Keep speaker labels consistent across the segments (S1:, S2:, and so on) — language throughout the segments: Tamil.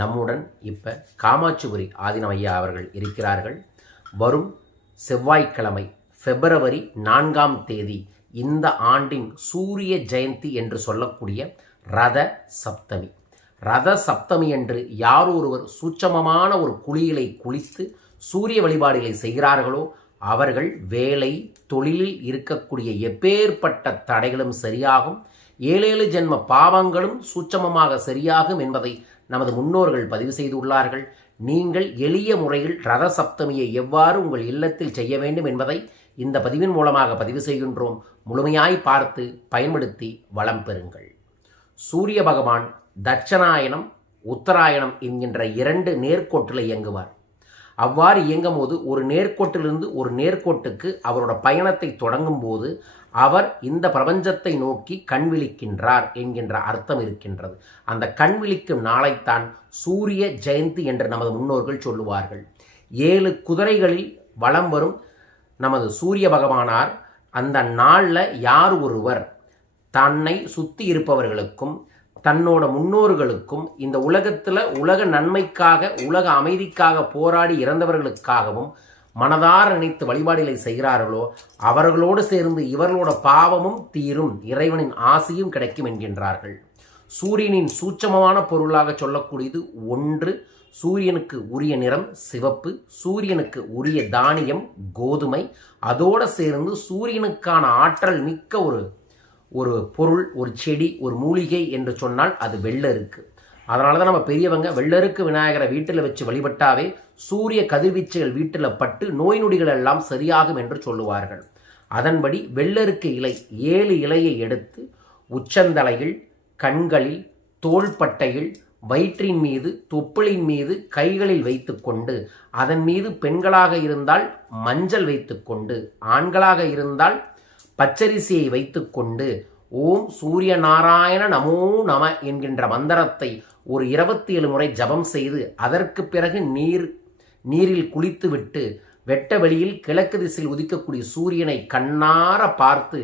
S1: நம்முடன் இப்போ காமாட்சிபுரி ஆதினம் ஐயா அவர்கள் இருக்கிறார்கள் வரும் செவ்வாய்க்கிழமை பிப்ரவரி நான்காம் தேதி இந்த ஆண்டின் சூரிய ஜெயந்தி என்று சொல்லக்கூடிய ரத சப்தமி ரத சப்தமி என்று யார் ஒருவர் சூட்சமமான ஒரு குளியலை குளித்து சூரிய வழிபாடுகளை செய்கிறார்களோ அவர்கள் வேலை தொழிலில் இருக்கக்கூடிய எப்பேற்பட்ட தடைகளும் சரியாகும் ஏழேழு ஜென்ம பாவங்களும் சூட்சமமாக சரியாகும் என்பதை நமது முன்னோர்கள் பதிவு செய்துள்ளார்கள் நீங்கள் எளிய முறையில் ரத சப்தமியை எவ்வாறு உங்கள் இல்லத்தில் செய்ய வேண்டும் என்பதை இந்த பதிவின் மூலமாக பதிவு செய்கின்றோம் முழுமையாய் பார்த்து பயன்படுத்தி வளம் பெறுங்கள் சூரிய பகவான் தட்சணாயணம் உத்தராயணம் என்கின்ற இரண்டு நேர்கோட்டில் இயங்குவார் அவ்வாறு இயங்கும் போது ஒரு நேர்கோட்டிலிருந்து ஒரு நேர்கோட்டுக்கு அவரோட பயணத்தை தொடங்கும் போது அவர் இந்த பிரபஞ்சத்தை நோக்கி கண் விழிக்கின்றார் என்கின்ற அர்த்தம் இருக்கின்றது அந்த கண் விழிக்கும் நாளைத்தான் சூரிய ஜெயந்தி என்று நமது முன்னோர்கள் சொல்லுவார்கள் ஏழு குதிரைகளில் வலம் வரும் நமது சூரிய பகவானார் அந்த நாளில் யார் ஒருவர் தன்னை சுற்றி இருப்பவர்களுக்கும் தன்னோட முன்னோர்களுக்கும் இந்த உலகத்தில் உலக நன்மைக்காக உலக அமைதிக்காக போராடி இறந்தவர்களுக்காகவும் மனதார நினைத்து வழிபாடுகளை செய்கிறார்களோ அவர்களோடு சேர்ந்து இவர்களோட பாவமும் தீரும் இறைவனின் ஆசையும் கிடைக்கும் என்கின்றார்கள் சூரியனின் சூட்சமமான பொருளாக சொல்லக்கூடியது ஒன்று சூரியனுக்கு உரிய நிறம் சிவப்பு சூரியனுக்கு உரிய தானியம் கோதுமை அதோடு சேர்ந்து சூரியனுக்கான ஆற்றல் மிக்க ஒரு ஒரு பொருள் ஒரு செடி ஒரு மூலிகை என்று சொன்னால் அது வெள்ளருக்கு அதனால தான் நம்ம பெரியவங்க வெள்ளருக்கு விநாயகரை வீட்டில் வச்சு வழிபட்டாவே சூரிய கதிர்வீச்சுகள் வீட்டில் பட்டு நோய் நொடிகள் எல்லாம் சரியாகும் என்று சொல்லுவார்கள் அதன்படி வெள்ளருக்கு இலை ஏழு இலையை எடுத்து உச்சந்தலையில் கண்களில் தோள்பட்டையில் வயிற்றின் மீது தொப்புளின் மீது கைகளில் வைத்துக்கொண்டு அதன் மீது பெண்களாக இருந்தால் மஞ்சள் வைத்துக்கொண்டு ஆண்களாக இருந்தால் பச்சரிசியை வைத்துக்கொண்டு ஓம் சூரிய நாராயண நமோ நம என்கின்ற மந்திரத்தை ஒரு இருபத்தி ஏழு முறை ஜபம் செய்து அதற்கு பிறகு நீர் நீரில் குளித்துவிட்டு வெட்ட வெளியில் கிழக்கு திசையில் உதிக்கக்கூடிய சூரியனை கண்ணார பார்த்து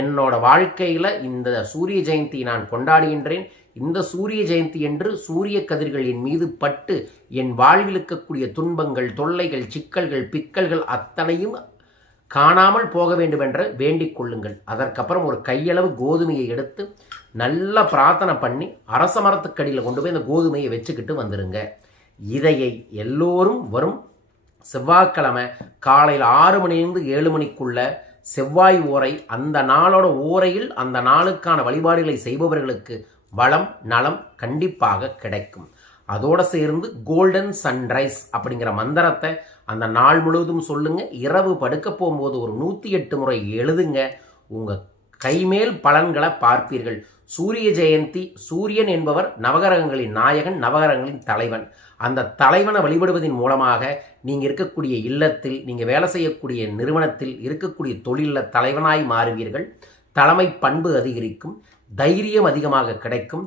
S1: என்னோட வாழ்க்கையில் இந்த சூரிய ஜெயந்தி நான் கொண்டாடுகின்றேன் இந்த சூரிய ஜெயந்தி என்று சூரிய கதிர்களின் மீது பட்டு என் வாழ்விலுக்கக்கூடிய இருக்கக்கூடிய துன்பங்கள் தொல்லைகள் சிக்கல்கள் பிக்கல்கள் அத்தனையும் காணாமல் போக வேண்டும் என்று வேண்டிக் கொள்ளுங்கள் அதற்கப்புறம் ஒரு கையளவு கோதுமையை எடுத்து நல்லா பிரார்த்தனை பண்ணி அரச மரத்துக்கடியில் கொண்டு போய் அந்த கோதுமையை வச்சுக்கிட்டு வந்துடுங்க இதையை எல்லோரும் வரும் செவ்வாய்க்கிழமை காலையில் ஆறு மணிலேருந்து ஏழு மணிக்குள்ள செவ்வாய் ஓரை அந்த நாளோட ஓரையில் அந்த நாளுக்கான வழிபாடுகளை செய்பவர்களுக்கு வளம் நலம் கண்டிப்பாக கிடைக்கும் அதோடு சேர்ந்து கோல்டன் சன்ரைஸ் அப்படிங்கிற மந்திரத்தை அந்த நாள் முழுவதும் சொல்லுங்கள் இரவு படுக்க போகும்போது ஒரு நூற்றி எட்டு முறை எழுதுங்க உங்கள் கைமேல் பலன்களை பார்ப்பீர்கள் சூரிய ஜெயந்தி சூரியன் என்பவர் நவகரகங்களின் நாயகன் நவகரகங்களின் தலைவன் அந்த தலைவனை வழிபடுவதன் மூலமாக நீங்கள் இருக்கக்கூடிய இல்லத்தில் நீங்கள் வேலை செய்யக்கூடிய நிறுவனத்தில் இருக்கக்கூடிய தொழிலில் தலைவனாய் மாறுவீர்கள் தலைமை பண்பு அதிகரிக்கும் தைரியம் அதிகமாக கிடைக்கும்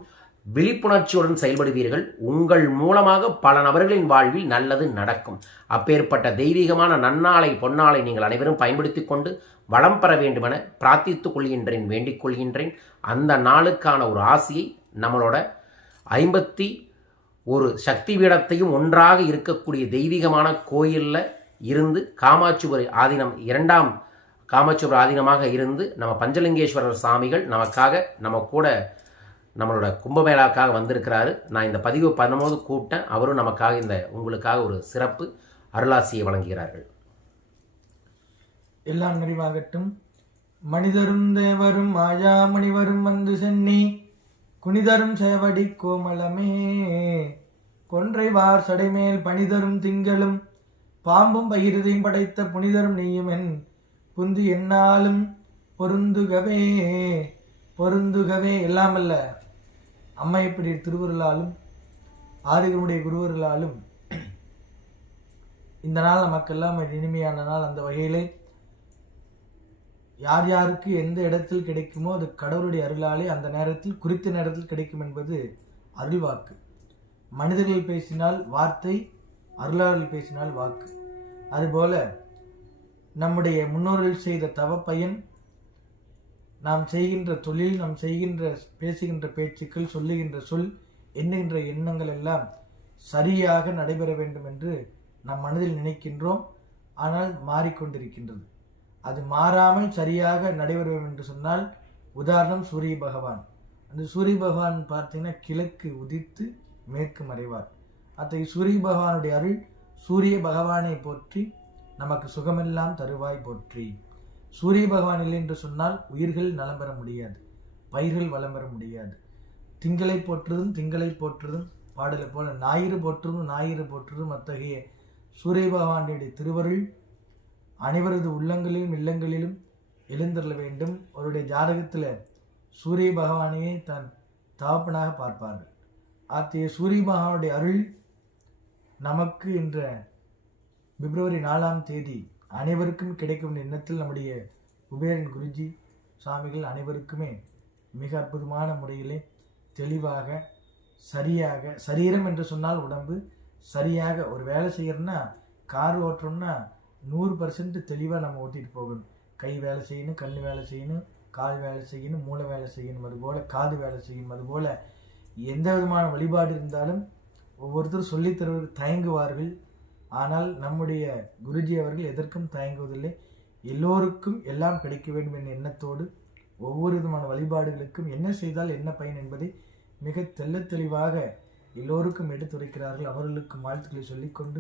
S1: விழிப்புணர்ச்சியுடன் செயல்படுவீர்கள் உங்கள் மூலமாக பல நபர்களின் வாழ்வில் நல்லது நடக்கும் அப்பேற்பட்ட தெய்வீகமான நன்னாளை பொன்னாளை நீங்கள் அனைவரும் பயன்படுத்தி கொண்டு வளம் பெற வேண்டுமென பிரார்த்தித்துக் கொள்கின்றேன் வேண்டிக் கொள்கின்றேன் அந்த நாளுக்கான ஒரு ஆசையை நம்மளோட ஐம்பத்தி ஒரு சக்தி பீடத்தையும் ஒன்றாக இருக்கக்கூடிய தெய்வீகமான கோயிலில் இருந்து காமாட்சிபுரி ஆதீனம் இரண்டாம் காமாட்சிபுரம் ஆதீனமாக இருந்து நம்ம பஞ்சலிங்கேஸ்வரர் சாமிகள் நமக்காக நம்ம கூட நம்மளோட கும்பமேளாவுக்காக வந்திருக்கிறாரு நான் இந்த பதிவு பண்ணும்போது கூப்பிட்டேன் அவரும் நமக்காக இந்த உங்களுக்காக ஒரு சிறப்பு அருளாசியை வழங்குகிறார்கள்
S2: எல்லாம் நிறைவாகட்டும் மனிதரும் தேவரும் மாயாமணிவரும் வந்து சென்னி குனிதரும் சேவடி கோமலமே கொன்றை வார் சடைமேல் பனிதரும் திங்களும் பாம்பும் பகிரதையும் படைத்த புனிதரும் நீயும் என் புந்து என்னாலும் பொருந்துகவே பொருந்துகவே இல்லாமல்ல அம்மையப்படி திருவருளாலும் ஆறுகளுடைய குருவர்களாலும் இந்த நாள் நமக்கெல்லாம் இனிமையான நாள் அந்த வகையிலே யார் யாருக்கு எந்த இடத்தில் கிடைக்குமோ அது கடவுளுடைய அருளாலே அந்த நேரத்தில் குறித்த நேரத்தில் கிடைக்கும் என்பது அருள்வாக்கு மனிதர்கள் பேசினால் வார்த்தை அருளாளர்கள் பேசினால் வாக்கு அதுபோல நம்முடைய முன்னோர்கள் செய்த தவ பயன் நாம் செய்கின்ற தொழில் நாம் செய்கின்ற பேசுகின்ற பேச்சுக்கள் சொல்லுகின்ற சொல் எண்ணுகின்ற எண்ணங்கள் எல்லாம் சரியாக நடைபெற வேண்டும் என்று நம் மனதில் நினைக்கின்றோம் ஆனால் மாறிக்கொண்டிருக்கின்றது அது மாறாமல் சரியாக நடைபெற வேண்டும் என்று சொன்னால் உதாரணம் சூரிய பகவான் அந்த சூரிய பகவான் பார்த்தீங்கன்னா கிழக்கு உதித்து மேற்கு மறைவார் அத்தகைய சூரிய பகவானுடைய அருள் சூரிய பகவானை போற்றி நமக்கு சுகமெல்லாம் தருவாய் போற்றி சூரிய பகவான் இல்லை என்று சொன்னால் உயிர்கள் நலம் பெற முடியாது பயிர்கள் வளம் பெற முடியாது திங்களை போற்றுதும் திங்களை போற்றுதும் பாடலை போல ஞாயிறு போற்றுதும் ஞாயிறு போற்றுதும் அத்தகைய சூரிய பகவானுடைய திருவருள் அனைவரது உள்ளங்களிலும் இல்லங்களிலும் எழுந்தருள வேண்டும் அவருடைய ஜாதகத்தில் சூரிய பகவானையே தன் தகப்பனாக பார்ப்பார்கள் அத்தகைய சூரிய பகவானுடைய அருள் நமக்கு என்ற பிப்ரவரி நாலாம் தேதி அனைவருக்கும் கிடைக்கும் எண்ணத்தில் நம்முடைய குபேரன் குருஜி சுவாமிகள் அனைவருக்குமே மிக அற்புதமான முறையிலே தெளிவாக சரியாக சரீரம் என்று சொன்னால் உடம்பு சரியாக ஒரு வேலை செய்யறோம்னா கார் ஓட்டுறோம்னா நூறு பர்சன்ட் தெளிவாக நம்ம ஓட்டிகிட்டு போகணும் கை வேலை செய்யணும் கண் வேலை செய்யணும் கால் வேலை செய்யணும் மூளை வேலை செய்யணும் அதுபோல் காது வேலை செய்யணும் அதுபோல் எந்த விதமான வழிபாடு இருந்தாலும் ஒவ்வொருத்தரும் சொல்லித்தருவது தயங்குவார்கள் ஆனால் நம்முடைய குருஜி அவர்கள் எதற்கும் தயங்குவதில்லை எல்லோருக்கும் எல்லாம் கிடைக்க வேண்டும் என்ற எண்ணத்தோடு ஒவ்வொரு விதமான வழிபாடுகளுக்கும் என்ன செய்தால் என்ன பயன் என்பதை மிக தெல்ல தெளிவாக எல்லோருக்கும் எடுத்துரைக்கிறார்கள் அவர்களுக்கும் வாழ்த்துக்களை சொல்லிக்கொண்டு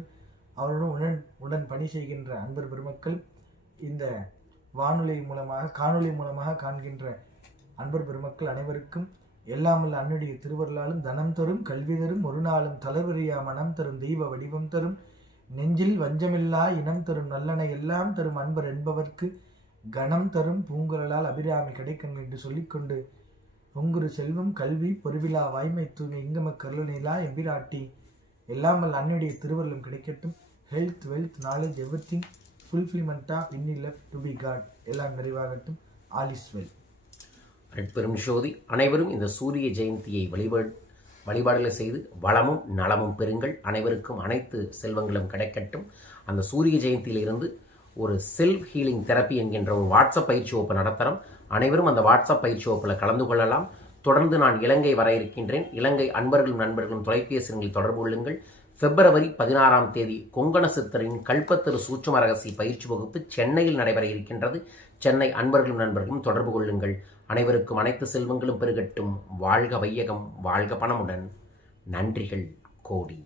S2: அவருடன் உடன் உடன் பணி செய்கின்ற அன்பர் பெருமக்கள் இந்த வானொலி மூலமாக காணொலி மூலமாக காண்கின்ற அன்பர் பெருமக்கள் அனைவருக்கும் எல்லாமல்ல அன்னுடைய திருவருளாலும் தனம் தரும் கல்வி தரும் ஒரு நாளும் தளர்வெறியா மனம் தரும் தெய்வ வடிவம் தரும் நெஞ்சில் வஞ்சமில்லா இனம் தரும் நல்லனை எல்லாம் தரும் அன்பர் என்பவர்க்கு கணம் தரும் பூங்குழலால் அபிராமி கிடைக்கும் என்று சொல்லிக்கொண்டு பொங்குரு செல்வம் கல்வி பொருவிழா வாய்மை தூய்மை இங்கம கருளநிலா எம்பிராட்டி எல்லாம் வல்ல அன்னுடைய திருவள்ளம் கிடைக்கட்டும் health wealth knowledge every thing ஃபுல்ஃபில்மெண்ட்டாக இன்னி லெஃப்ட் டு பி காட் எல்லாம் நிறைவாகட்டும் ஆல் இஸ் வெல்
S1: அட்பெரும் சோதி அனைவரும் இந்த சூரிய ஜெயந்தியை வழிபாடு வழிபாடுகளை செய்து வளமும் நலமும் பெறுங்கள் அனைவருக்கும் அனைத்து செல்வங்களும் கிடைக்கட்டும் அந்த சூரிய ஜெயந்தியிலிருந்து ஒரு செல்ஃப் ஹீலிங் தெரப்பி என்கின்ற ஒரு வாட்ஸ்அப் பயிற்சி வகுப்பு நடத்துகிறோம் அனைவரும் அந்த வாட்ஸ்அப் பயிற்சி வகுப்பில் கலந்து கொள்ளலாம் தொடர்ந்து நான் இலங்கை வர இருக்கின்றேன் இலங்கை அன்பர்களும் நண்பர்களும் தொலைபேசிகளில் தொடர்பு கொள்ளுங்கள் பிப்ரவரி பதினாறாம் தேதி கொங்கண சித்தரின் கல்பத்திரு சூட்சும பயிற்சி வகுப்பு சென்னையில் நடைபெற இருக்கின்றது சென்னை அன்பர்களும் நண்பர்களும் தொடர்பு கொள்ளுங்கள் அனைவருக்கும் அனைத்து செல்வங்களும் பெருகட்டும் வாழ்க வையகம் வாழ்க பணமுடன் நன்றிகள் கோடி